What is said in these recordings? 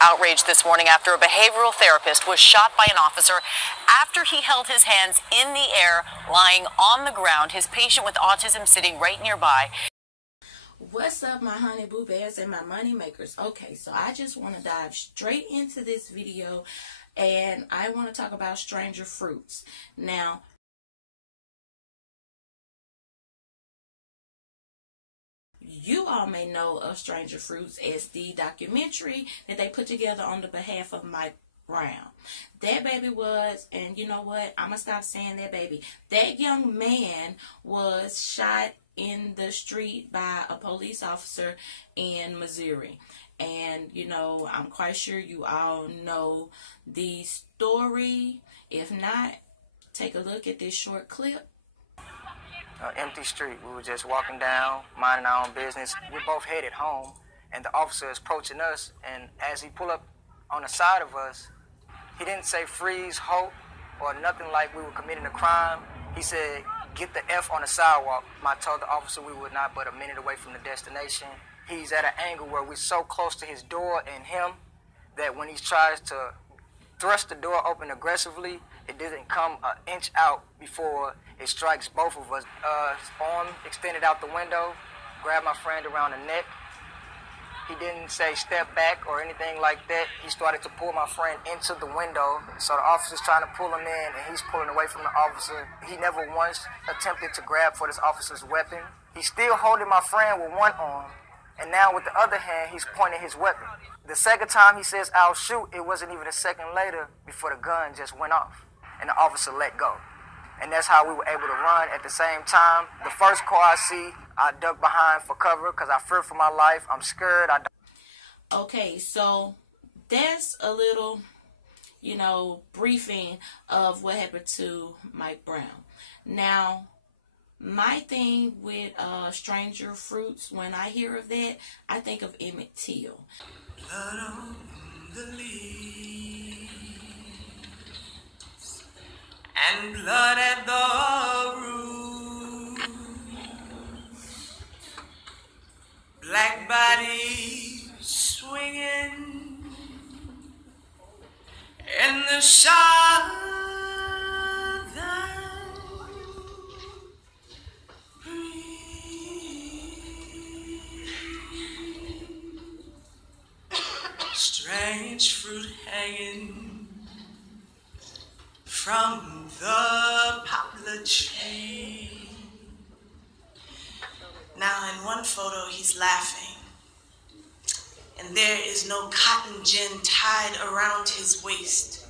Outrage this morning after a behavioral therapist was shot by an officer after he held his hands in the air, lying on the ground, his patient with autism sitting right nearby. What's up, my honey boo bears and my money makers? Okay, so I just want to dive straight into this video, and I want to talk about stranger fruits. Now, you all may know of Stranger Fruits as the documentary that they put together on the behalf of Mike Brown. That baby was, and you know what, I'm going to stop saying that baby. That young man was shot in the street by a police officer in Missouri. And, you know, I'm quite sure you all know the story. If not, take a look at this short clip. Empty street. We were just walking down, minding our own business. We're both headed home, and the officer is approaching us, and as he pulled up on the side of us, he didn't say freeze, halt, or nothing like we were committing a crime. He said, get the F on the sidewalk. I told the officer we were not but a minute away from the destination. He's at an angle where we're so close to his door and him that when he tries to thrust the door open aggressively, it doesn't come an inch out before it strikes both of us. His arm extended out the window, grabbed my friend around the neck. He didn't say step back or anything like that. He started to pull my friend into the window. So the officer's trying to pull him in, and he's pulling away from the officer. He never once attempted to grab for this officer's weapon. He's still holding my friend with one arm, and now with the other hand, he's pointing his weapon. The second time he says, I'll shoot, it wasn't even a second later before the gun just went off, and the officer let go. And that's how we were able to run at the same time. The first car I see, I duck behind for cover because I fear for my life. I'm scared. Okay, so that's a little, you know, briefing of what happened to Mike Brown. Now, my thing with Stranger Fruits, when I hear of that, I think of Emmett Till. Blood on the leaves and blood at the root, black bodies swinging in the southern breeze. Strange fruit hanging from the poplar tree. Now in one photo he's laughing, and there is no cotton gin tied around his waist.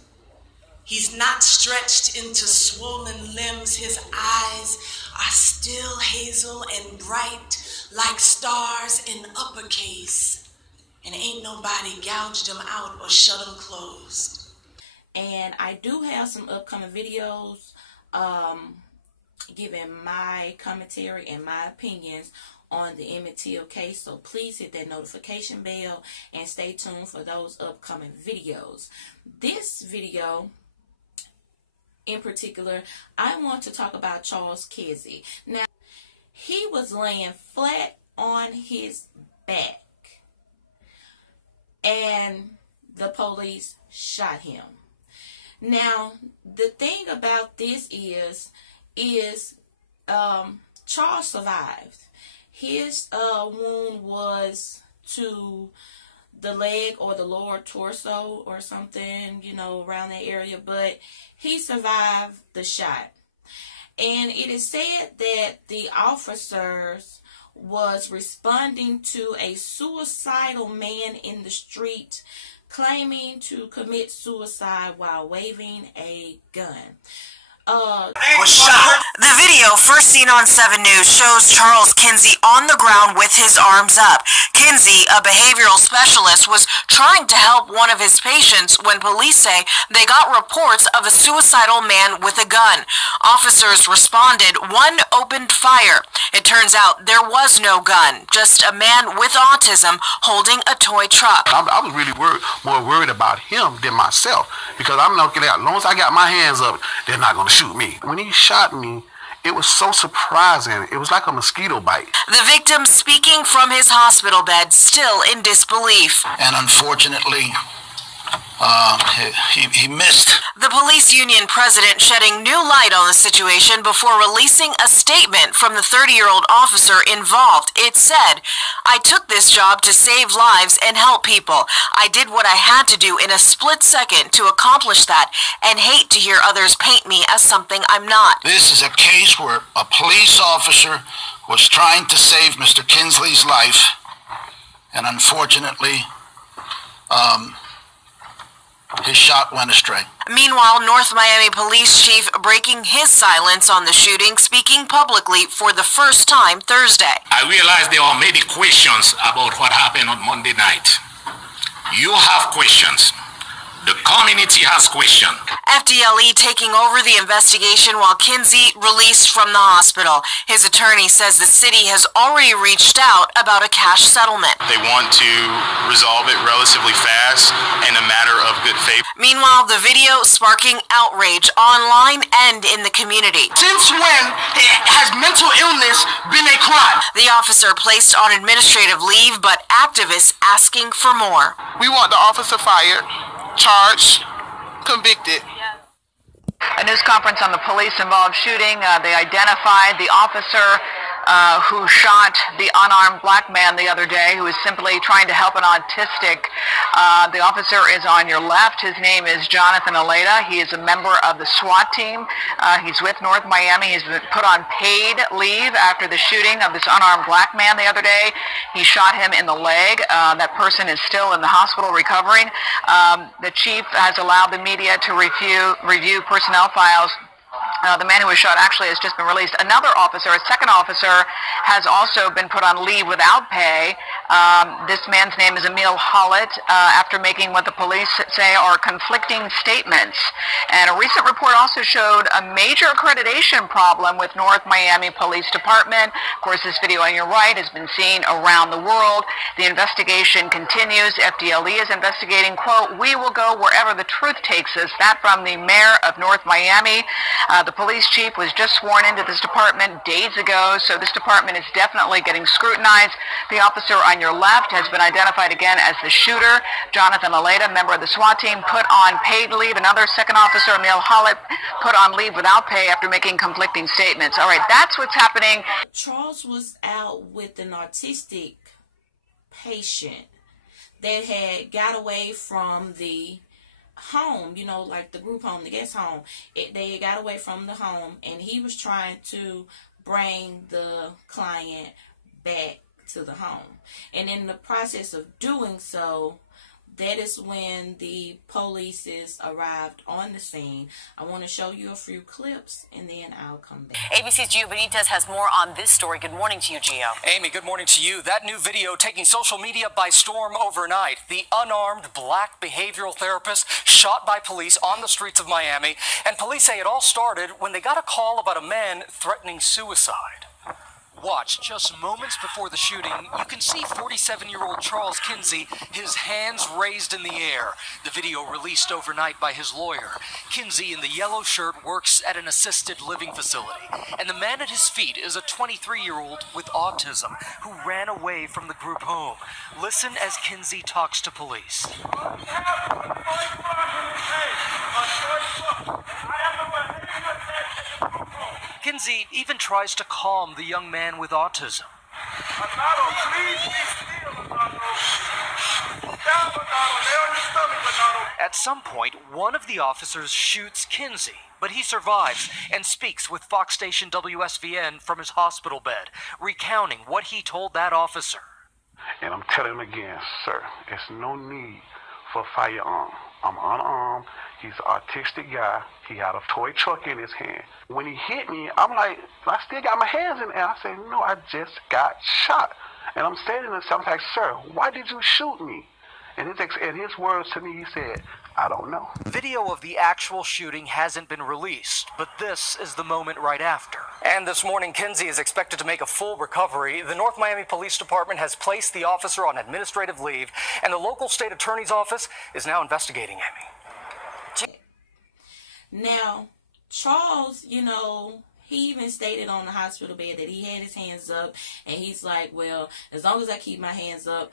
He's not stretched into swollen limbs. His eyes are still hazel and bright like stars in uppercase, and ain't nobody gouged them out or shut them closed. And I do have some upcoming videos giving my commentary and my opinions on the Emmett Till case. So please hit that notification bell and stay tuned for those upcoming videos. This video in particular, I want to talk about Charles Kinsey. Now, he was laying flat on his back, and the police shot him. Now, the thing about this is Charles survived. His wound was to the leg or the lower torso or something, you know, around that area, but he survived the shot. And it is said that the officers was responding to a suicidal man in the street claiming to commit suicide while waving a gun. Was shot. The video, first seen on 7 News, shows Charles Kinsey on the ground with his arms up. Kinsey, a behavioral specialist, was trying to help one of his patients when police say they got reports of a suicidal man with a gun. Officers responded. One opened fire. It turns out there was no gun, just a man with autism holding a toy truck. I was really more worried about him than myself, because I'm looking at, as long as I got my hands up, they're not going to shoot me. When he shot me, It was so surprising. It was like a mosquito bite. The victim speaking from his hospital bed, still in disbelief. And unfortunately, he missed. The police union president shedding new light on the situation before releasing a statement from the 30-year-old officer involved. It said, "I took this job to save lives and help people. I did what I had to do in a split second to accomplish that, and hate to hear others paint me as something I'm not." This is a case where a police officer was trying to save Mr. Kinsey's life, and unfortunately, his shot went astray. Meanwhile, North Miami Police Chief breaking his silence on the shooting, speaking publicly for the first time Thursday. "I realize there are many questions about what happened on Monday night. You have questions. The community has questions." FDLE taking over the investigation while Kinsey released from the hospital. His attorney says the city has already reached out about a cash settlement. They want to resolve it relatively fast in a matter of good faith. Meanwhile, the video sparking outrage online and in the community. Since when has mental illness been a crime? The officer placed on administrative leave, but activists asking for more. We want the officer fired, charged, convicted. A news conference on the police-involved shooting. They identified the officer who shot the unarmed black man the other day, who was simply trying to help an autistic. The officer is on your left. His name is Jonathan Aleda. He is a member of the SWAT team. He's with North Miami. He's been put on paid leave after the shooting of this unarmed black man the other day. He shot him in the leg. That person is still in the hospital recovering. The chief has allowed the media to review personnel files. The man who was shot actually has just been released. Another officer, a second officer, has also been put on leave without pay. This man's name is Emil Hollett, after making what the police say are conflicting statements. And a recent report also showed a major accreditation problem with North Miami Police Department. Of course, this video on your right has been seen around the world. The investigation continues. FDLE is investigating, quote, "We will go wherever the truth takes us." That from the mayor of North Miami. The police chief was just sworn into this department days ago, so this department is definitely getting scrutinized. The officer on your left has been identified again as the shooter. Jonathan Aleda, member of the SWAT team, put on paid leave. Another second officer, Emil Hollett, put on leave without pay after making conflicting statements. All right, that's what's happening. Charles was out with an autistic patient that had got away from the home, you know, like the group home, the guest home. They got away from the home, and he was trying to bring the client back to the home. And in the process of doing so, that is when the police arrived on the scene. I want to show you a few clips, and then I'll come back. ABC's Gio Benitez has more on this story. Good morning to you, Gio. Amy, good morning to you. That new video taking social media by storm overnight. The unarmed black behavioral therapist shot by police on the streets of Miami. And police say it all started when they got a call about a man threatening suicide. Watch, just moments before the shooting, you can see 47-year-old Charles Kinsey, his hands raised in the air. The video released overnight by his lawyer. Kinsey in the yellow shirt works at an assisted living facility. And the man at his feet is a 23-year-old with autism who ran away from the group home. Listen as Kinsey talks to police. Kinsey even tries to calm the young man with autism. At some point, one of the officers shoots Kinsey, but he survives and speaks with Fox station WSVN from his hospital bed, recounting what he told that officer. And I'm telling him again, sir, there's no need for a firearm. I'm unarmed. He's an autistic guy. He had a toy truck in his hand. When he hit me, I'm like, I still got my hands in the air. I said, no, I just got shot. And I'm standing there, I'm like, sir, why did you shoot me? And his words to me, he said, I don't know. Video of the actual shooting hasn't been released, but this is the moment right after. And this morning, Kinsey is expected to make a full recovery. The North Miami Police Department has placed the officer on administrative leave, and the local state attorney's office is now investigating him. Now, Charles, you know, he even stated on the hospital bed that he had his hands up, and he's like, well, as long as I keep my hands up,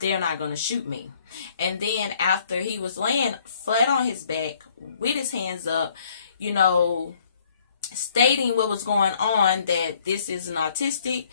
they're not going to shoot me. And then after he was laying flat on his back with his hands up, you know, stating what was going on, that this is an autistic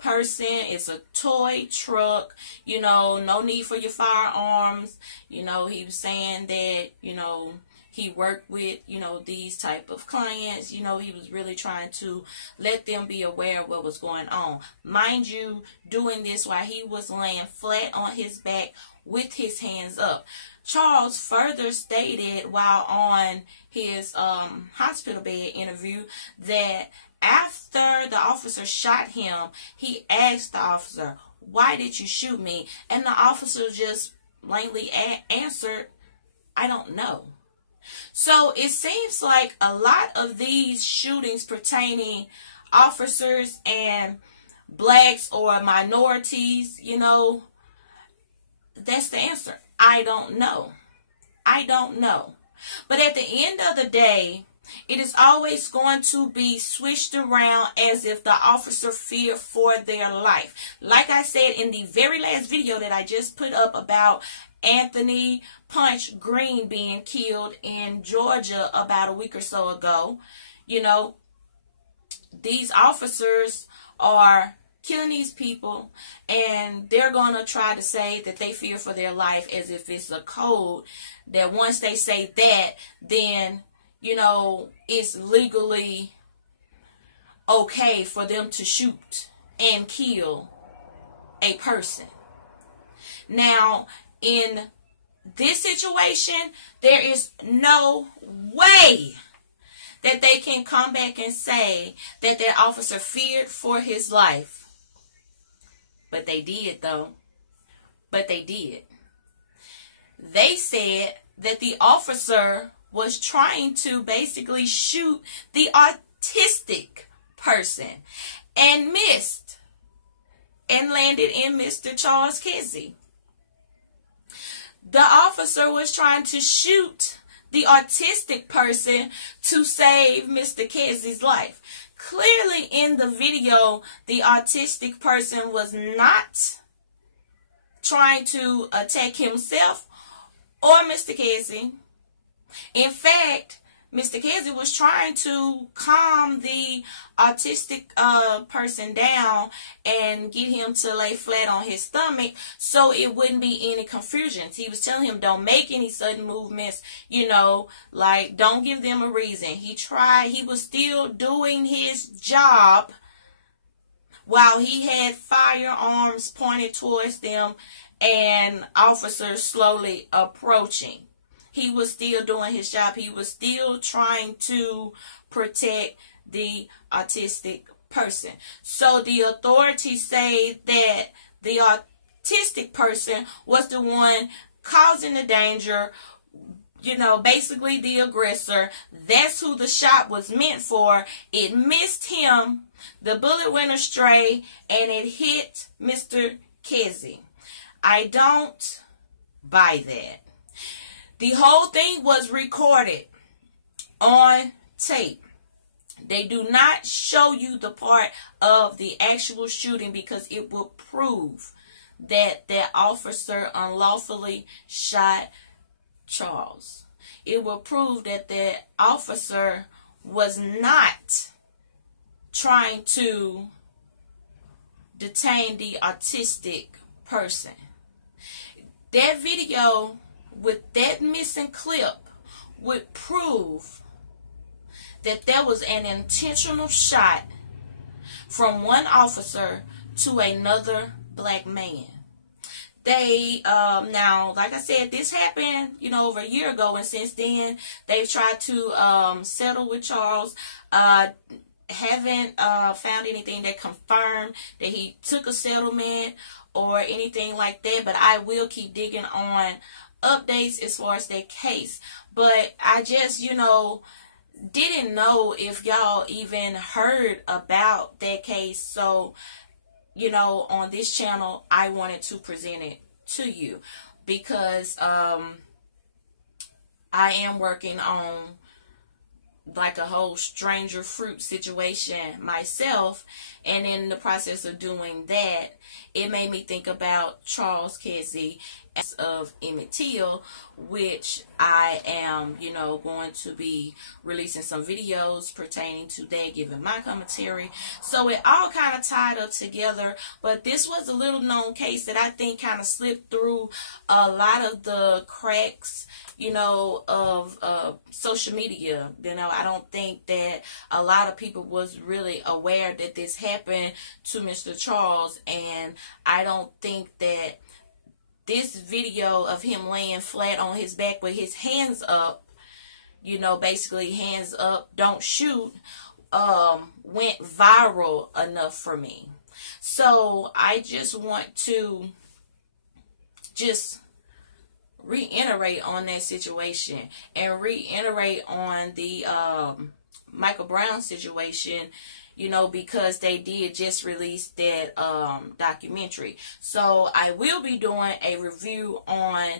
person, it's a toy truck, you know, no need for your firearms. You know, he was saying that, you know, he worked with, you know, these type of clients. You know, he was really trying to let them be aware of what was going on. Mind you, doing this while he was laying flat on his back with his hands up. Charles further stated while on his hospital bed interview that after the officer shot him, he asked the officer, "Why did you shoot me?" And the officer just blankly answered, "I don't know." So it seems like a lot of these shootings pertaining officers and blacks or minorities, you know, that's the answer. I don't know. I don't know. But at the end of the day, it is always going to be switched around as if the officer feared for their life. Like I said in the very last video that I just put up about Anthony Punch Green being killed in Georgia about a week or so ago, you know, these officers are killing these people, and they're going to try to say that they fear for their life as if it's a code that once they say that, then, you know, it's legally okay for them to shoot and kill a person. Now, in this situation, there is no way that they can come back and say that that officer feared for his life. But they did, though. But they did. They said that the officer was trying to basically shoot the autistic person and missed and landed in Mr. Charles Kinsey. The officer was trying to shoot the autistic person to save Mr. Kinsey's life. Clearly in the video, the autistic person was not trying to attack himself or Mr. Kinsey. In fact, Mr. Kinsey was trying to calm the autistic person down and get him to lay flat on his stomach so it wouldn't be any confusions. He was telling him, don't make any sudden movements, you know, like don't give them a reason. He was still doing his job while he had firearms pointed towards them and officers slowly approaching. He was still doing his job. He was still trying to protect the autistic person. So the authorities say that the autistic person was the one causing the danger, you know, basically the aggressor. That's who the shot was meant for. It missed him. The bullet went astray and it hit Mr. Kinsey. I don't buy that. The whole thing was recorded on tape. They do not show you the part of the actual shooting because it will prove that that officer unlawfully shot Charles. It will prove that the officer was not trying to detain the autistic person. That video with that missing clip would prove that there was an intentional shot from one officer to another black man. They, now, like I said, this happened, you know, over a year ago, and since then, they've tried to settle with Charles. Haven't found anything that confirmed that he took a settlement or anything like that, but I will keep digging on updates as far as that case. But I just, you know, didn't know if y'all even heard about that case. So, you know, on this channel, I wanted to present it to you because I am working on like a whole stranger fruit situation myself, and in the process of doing that, it made me think about Charles Kinsey of Emmett Till, which I am, going to be releasing some videos pertaining to that, giving my commentary. So it all kind of tied up together, but this was a little known case that I think kind of slipped through a lot of the cracks, of social media. I don't think that a lot of people was really aware that this happened to Mr. Charles, and I don't think that this video of him laying flat on his back with his hands up, basically hands up, don't shoot, went viral enough for me. So I just want to reiterate on that situation and reiterate on the Michael Brown situation, because they did just release that documentary. So I will be doing a review on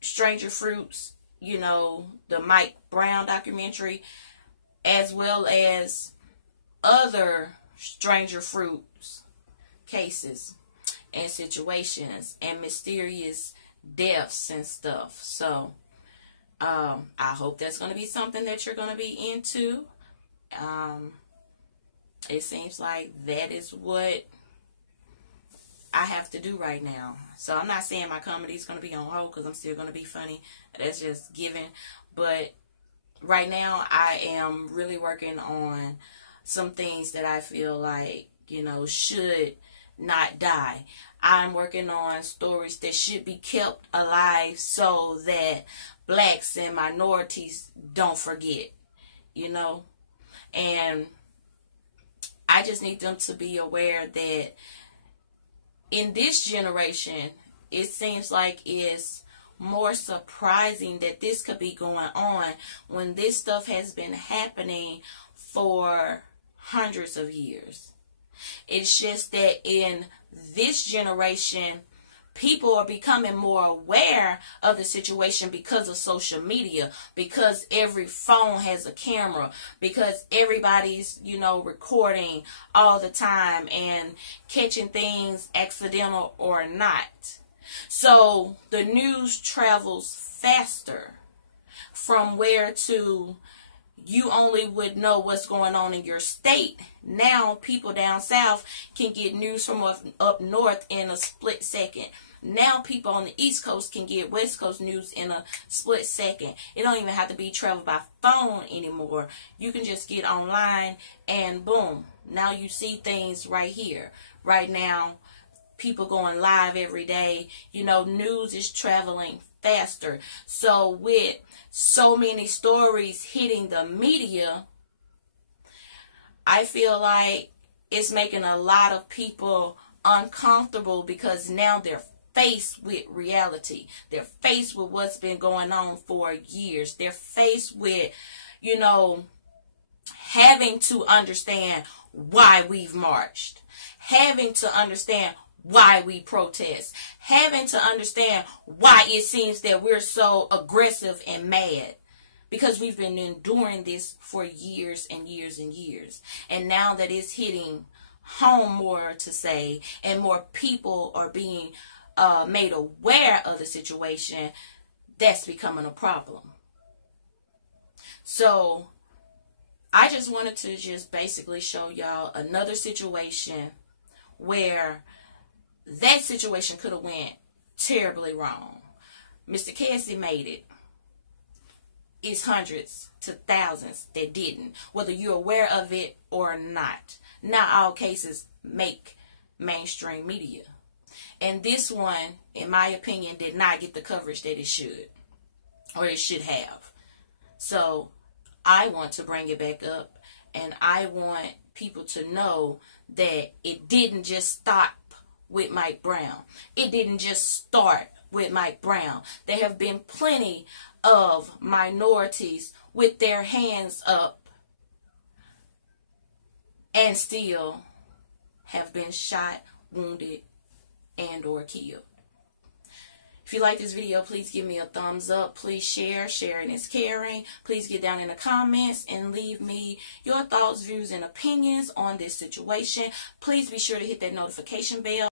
Stranger Fruits, the Mike Brown documentary, as well as other Stranger Fruits cases and situations and mysterious deaths and stuff. So I hope that's going to be something that you're going to be into. It seems like that is what I have to do right now. So I'm not saying my comedy is going to be on hold, because I'm still going to be funny. That's just given. But right now I am really working on some things that I feel like, should not die. I'm working on stories that should be kept alive so that blacks and minorities don't forget, and I just need them to be aware that in this generation, it seems like it's more surprising that this could be going on when this stuff has been happening for hundreds of years. It's just that in this generation, people are becoming more aware of the situation because of social media, because every phone has a camera, because everybody's, recording all the time and catching things accidental or not. So the news travels faster from where to you only would know what's going on in your state. Now people down south can get news from up north in a split second. Now people on the East Coast can get West Coast news in a split second. It don't even have to be traveled by phone anymore. You can just get online and boom. Now you see things right here. Right now, people going live every day. News is traveling faster. So with so many stories hitting the media, I feel like it's making a lot of people uncomfortable, because now they're faced with reality. They're faced with what's been going on for years. They're faced with, having to understand why we've marched, having to understand why we protest, having to understand why it seems that we're so aggressive and mad, because we've been enduring this for years and years and years. And now that it's hitting home, more to say, and more people are being made aware of the situation, that's becoming a problem. So I just wanted to just basically show y'all another situation where that situation could have went terribly wrong. Mr. Kinsey made it. It's hundreds to thousands that didn't, whether you're aware of it or not. Not all cases make mainstream media. And this one, in my opinion, did not get the coverage that it should, or it should have. So I want to bring it back up, and I want people to know that it didn't just stop with Mike Brown. It didn't just start with Mike Brown. There have been plenty of minorities with their hands up and still have been shot, wounded, and or killed. If you like this video, please give me a thumbs up. Please share. Sharing is caring. Please get down in the comments and leave me your thoughts, views, and opinions on this situation. Please be sure to hit that notification bell